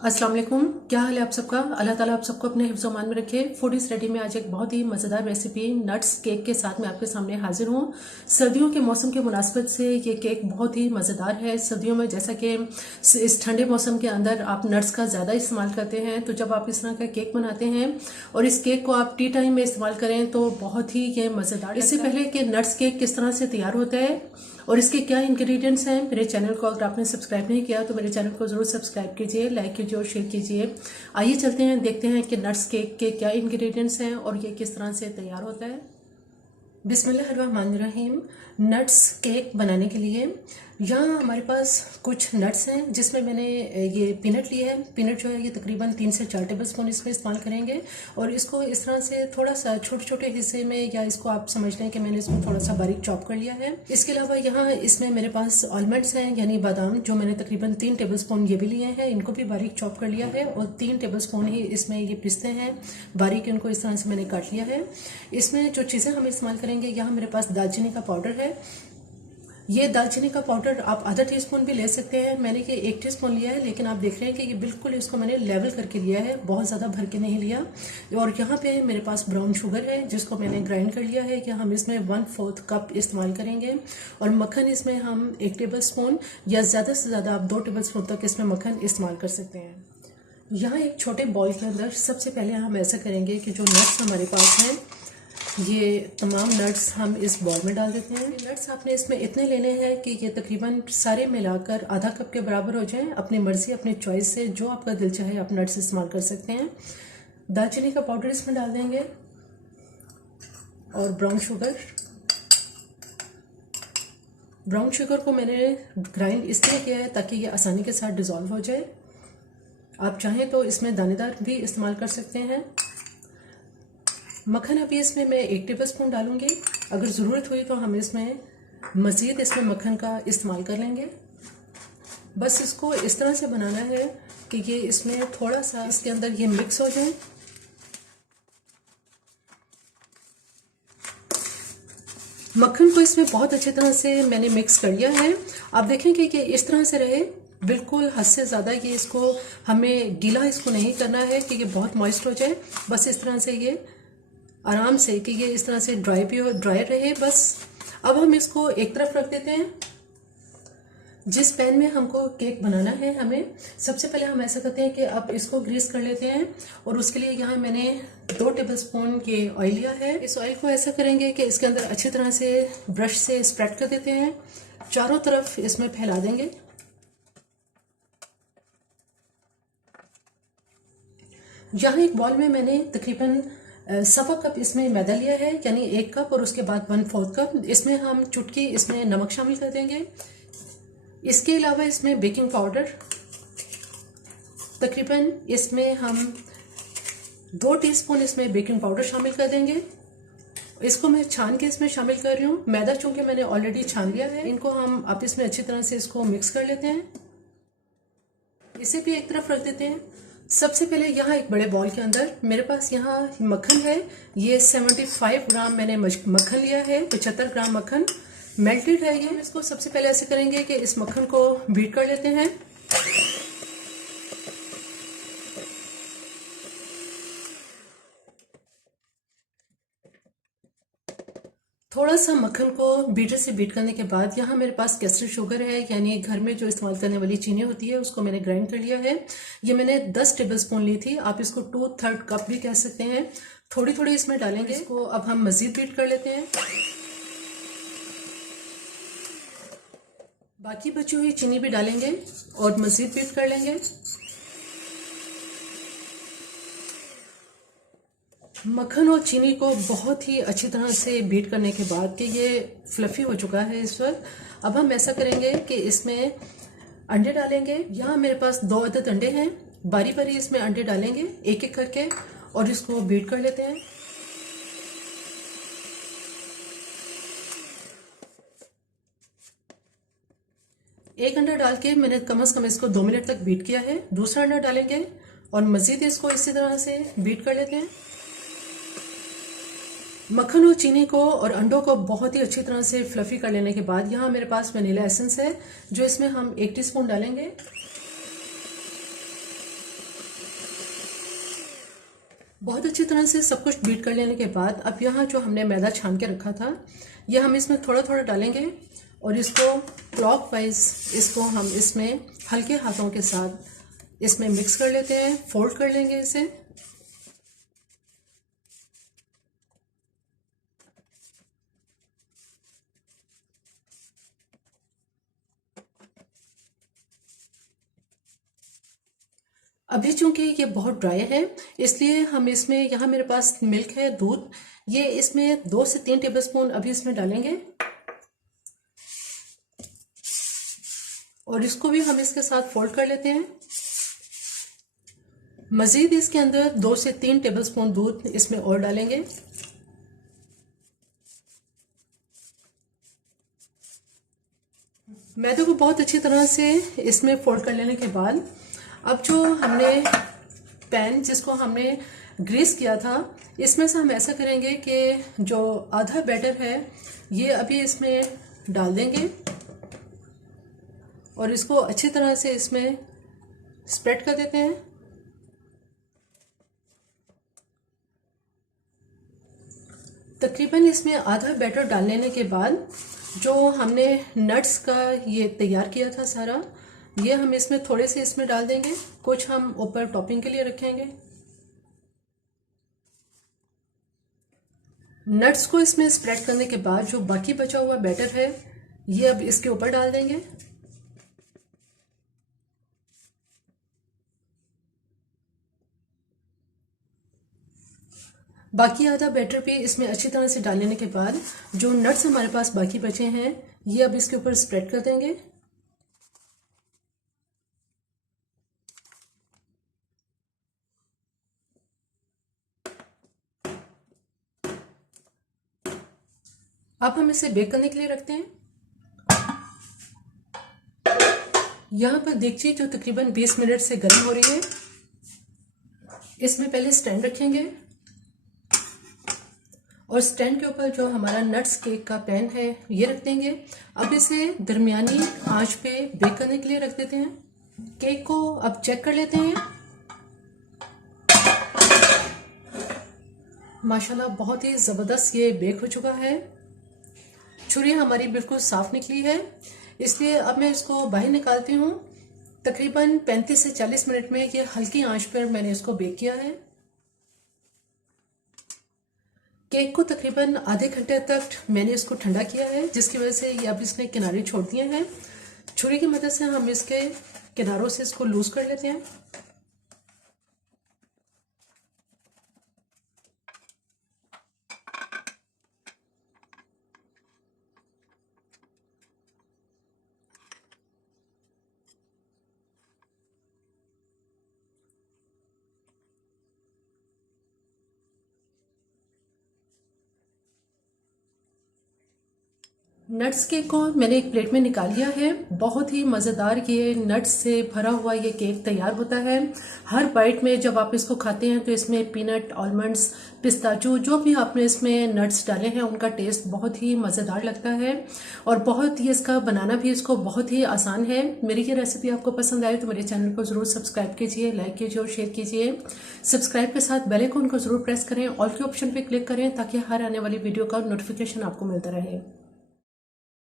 अस्सलाम वालेकुम। क्या हाल है आप सबका? अल्लाह ताला आप सबको अपने हिफ्ज़ मान में रखे। फूड इज़ रेडी में आज एक बहुत ही मज़ेदार रेसिपी नट्स केक के साथ मैं आपके सामने हाजिर हूँ। सर्दियों के मौसम के मुनासबत से ये केक बहुत ही मज़ेदार है। सर्दियों में जैसा कि इस ठंडे मौसम के अंदर आप नट्स का ज़्यादा इस्तेमाल करते हैं, तो जब आप इस तरह का केक बनाते हैं और इस केक को आप टी टाइम में इस्तेमाल करें तो बहुत ही ये मज़ेदार। इससे पहले कि नट्स केक किस तरह से तैयार होता है और इसके क्या इंग्रेडिएंट्स हैं, मेरे चैनल को अगर आपने सब्सक्राइब नहीं किया तो मेरे चैनल को जरूर सब्सक्राइब कीजिए, लाइक कीजिए और शेयर कीजिए। आइए चलते हैं, देखते हैं कि नट्स केक के क्या इंग्रेडिएंट्स हैं और ये किस तरह से तैयार होता है। बिस्मिल्लाहिर्रहमानिर्रहीम। नट्स केक बनाने के लिए यहाँ हमारे पास कुछ नट्स हैं, जिसमें मैंने ये पीनट लिया है। पीनट जो है ये तकरीबन 3 से 4 टेबल स्पून इसमें इस्तेमाल करेंगे और इसको इस तरह से थोड़ा सा छोटे छोटे हिस्से में, या इसको आप समझ लें कि मैंने इसको थोड़ा सा बारीक चॉप कर लिया है। इसके अलावा यहाँ इसमें मेरे पास आलमंड्स हैं यानी बादाम, जो मैंने तकरीबन 3 टेबल स्पून ये भी लिए हैं, इनको भी बारीक चॉप कर लिया है और 3 टेबल स्पून ही इसमें ये पिस्ते हैं बारीक, इनको इस तरह से मैंने काट लिया है। इसमें जो चीज़ें हम इस्तेमाल करेंगे, यहाँ मेरे पास दालचीनी का पाउडर है। ये दालचीनी का पाउडर आप आधा टीस्पून भी ले सकते हैं, मैंने ये 1 टीस्पून लिया है, लेकिन आप देख रहे हैं कि ये बिल्कुल इसको मैंने लेवल करके लिया है, बहुत ज़्यादा भर के नहीं लिया। और यहाँ पे मेरे पास ब्राउन शुगर है जिसको मैंने ग्राइंड कर लिया है कि हम इसमें 1/4 कप इस्तेमाल करेंगे। और मक्खन इसमें हम 1 टेबल स्पून या ज़्यादा से ज़्यादा आप 2 टेबल स्पून तक इसमें मक्खन इस्तेमाल कर सकते हैं। यहाँ एक छोटे बॉल के अंदर सबसे पहले हम ऐसा करेंगे कि जो नट्स हमारे पास हैं, ये तमाम नट्स हम इस बॉल में डाल देते हैं। नट्स आपने इसमें इतने लेने हैं कि ये तकरीबन सारे मिलाकर आधा कप के बराबर हो जाएं। अपनी मर्जी, अपनी चॉइस से जो आपका दिल चाहे आप नट्स इस्तेमाल कर सकते हैं। दालचीनी का पाउडर इसमें डाल देंगे और ब्राउन शुगर को मैंने ग्राइंड इसलिए किया है ताकि ये आसानी के साथ डिज़ोल्व हो जाए। आप चाहें तो इसमें दानेदार भी इस्तेमाल कर सकते हैं। मक्खन अभी इसमें मैं 1 टेबल स्पून डालूंगी, अगर ज़रूरत हुई तो हम इसमें मज़ीद मक्खन का इस्तेमाल कर लेंगे। बस इसको इस तरह से बनाना है कि ये इसमें थोड़ा सा इसके अंदर ये मिक्स हो जाए। मक्खन को इसमें बहुत अच्छी तरह से मैंने मिक्स कर लिया है। आप देखेंगे कि इस तरह से रहे, बिल्कुल हद से ज़्यादा ये इसको हमें गीला इसको नहीं करना है कि ये बहुत मॉइस्ट हो जाए। बस इस तरह से ये आराम से कि ये इस तरह से ड्राई रहे बस। अब हम इसको एक तरफ रख देते हैं। जिस पैन में हमको केक बनाना है, हमें सबसे पहले हम ऐसा करते हैं कि अब इसको ग्रीस कर लेते हैं। और उसके लिए यहाँ मैंने 2 टेबल स्पून ये ऑयल लिया है। इस ऑयल को ऐसा करेंगे कि इसके अंदर अच्छी तरह से ब्रश से स्प्रेड कर देते हैं, चारों तरफ इसमें फैला देंगे। यहाँ एक बॉल में मैंने तकरीबन 1/4 कप इसमें मैदा लिया है, यानी 1 कप, और उसके बाद 1/4 कप इसमें हम चुटकी इसमें नमक शामिल कर देंगे। इसके अलावा इसमें बेकिंग पाउडर तकरीबन इसमें हम 2 टीस्पून इसमें बेकिंग पाउडर शामिल कर देंगे। इसको मैं छान के इसमें शामिल कर रही हूँ। मैदा चूंकि मैंने ऑलरेडी छान लिया है, इनको हम अब इसमें अच्छी तरह से इसको मिक्स कर लेते हैं। इसे भी एक तरफ रख देते हैं। सबसे पहले यहाँ एक बड़े बॉल के अंदर मेरे पास यहाँ मक्खन है, ये 75 ग्राम मैंने मक्खन लिया है। 75 ग्राम मक्खन मेल्टेड है ये। इसको सबसे पहले ऐसे करेंगे कि इस मक्खन को बीट कर लेते हैं। थोड़ा सा मक्खन को बीटर से बीट करने के बाद यहाँ मेरे पास केसर शुगर है, यानी घर में जो इस्तेमाल करने वाली चीनी होती है, उसको मैंने ग्राइंड कर लिया है। ये मैंने 10 टेबल स्पून ली थी, आप इसको 2/3 कप भी कह सकते हैं। थोड़ी थोड़ी इसमें डालेंगे। इसको अब हम मजीद बीट कर लेते हैं। बाकी बची हुई चीनी भी डालेंगे और मजीद बीट कर लेंगे। मक्खन और चीनी को बहुत ही अच्छी तरह से बीट करने के बाद कि ये फ्लफी हो चुका है इस वक्त, अब हम ऐसा करेंगे कि इसमें अंडे डालेंगे। यहाँ मेरे पास 2 अदद अंडे हैं, बारी बारी इसमें अंडे डालेंगे एक एक करके और इसको बीट कर लेते हैं। एक अंडा डाल के मैंने कम से कम इसको 2 मिनट तक बीट किया है। दूसरा अंडा डालेंगे और मजीद इसको इसी तरह से बीट कर लेते हैं। मक्खन और चीनी को और अंडों को बहुत ही अच्छी तरह से फ्लफी कर लेने के बाद यहाँ मेरे पास वनीला एसेंस है, जो इसमें हम 1 टीस्पून डालेंगे। बहुत अच्छी तरह से सब कुछ बीट कर लेने के बाद अब यहाँ जो हमने मैदा छान के रखा था ये हम इसमें थोड़ा थोड़ा डालेंगे और इसको क्लॉकवाइज इसको हम इसमें हल्के हाथों के साथ इसमें मिक्स कर लेते हैं, फोल्ड कर लेंगे इसे। अभी चूंकि ये बहुत ड्राई है इसलिए हम इसमें, यहाँ मेरे पास मिल्क है, दूध, ये इसमें 2 से 3 टेबलस्पून अभी इसमें डालेंगे और इसको भी हम इसके साथ फोल्ड कर लेते हैं। मजीद इसके अंदर 2 से 3 टेबलस्पून दूध इसमें और डालेंगे। मैदे को बहुत अच्छी तरह से इसमें फोल्ड कर लेने के बाद अब जो हमने पैन जिसको हमने ग्रीस किया था इसमें से हम ऐसा करेंगे कि जो आधा बैटर है ये अभी इसमें डाल देंगे और इसको अच्छी तरह से इसमें स्प्रेड कर देते हैं। तकरीबन इसमें आधा बैटर डाल लेने के बाद जो हमने नट्स का ये तैयार किया था सारा, ये हम इसमें थोड़े से इसमें डाल देंगे, कुछ हम ऊपर टॉपिंग के लिए रखेंगे। नट्स को इसमें स्प्रेड करने के बाद जो बाकी बचा हुआ बैटर है ये अब इसके ऊपर डाल देंगे। बाकी आधा बैटर भी इसमें अच्छी तरह से डाल लेने के बाद जो नट्स हमारे पास बाकी बचे हैं ये अब इसके ऊपर स्प्रेड कर देंगे। अब हम इसे बेक करने के लिए रखते हैं। यहाँ पर देखिए जो तकरीबन 20 मिनट से गर्म हो रही है। इसमें पहले स्टैंड रखेंगे और स्टैंड के ऊपर जो हमारा नट्स केक का पैन है ये रख देंगे। अब इसे दरमियानी आंच पे बेक करने के लिए रख देते हैं। केक को अब चेक कर लेते हैं। माशाल्लाह बहुत ही ज़बरदस्त ये बेक हो चुका है। छुरी हमारी बिल्कुल साफ निकली है, इसलिए अब मैं इसको बाहर निकालती हूँ। तकरीबन 35 से 40 मिनट में ये हल्की आंच पर मैंने इसको बेक किया है। केक को तकरीबन आधे घंटे तक मैंने इसको ठंडा किया है, जिसकी वजह से ये अब इसने किनारे छोड़ दिए हैं। छुरी की मदद से हम इसके किनारों से इसको लूज कर लेते हैं। नट्स केक को मैंने एक प्लेट में निकाल लिया है। बहुत ही मज़ेदार ये नट्स से भरा हुआ ये केक तैयार होता है। हर बाइट में जब आप इसको खाते हैं तो इसमें पीनट, आलमंड्स, पिस्ताचो जो भी आपने इसमें नट्स डाले हैं उनका टेस्ट बहुत ही मज़ेदार लगता है और बहुत ही इसका बनाना भी इसको बहुत ही आसान है। मेरी ये रेसिपी आपको पसंद आए तो मेरे चैनल को ज़रूर सब्सक्राइब कीजिए, लाइक कीजिए और शेयर कीजिए। सब्सक्राइब के साथ बेल आइकन को ज़रूर प्रेस करें, ऑल के ऑप्शन पर क्लिक करें ताकि हर आने वाली वीडियो का नोटिफिकेशन आपको मिलता रहे।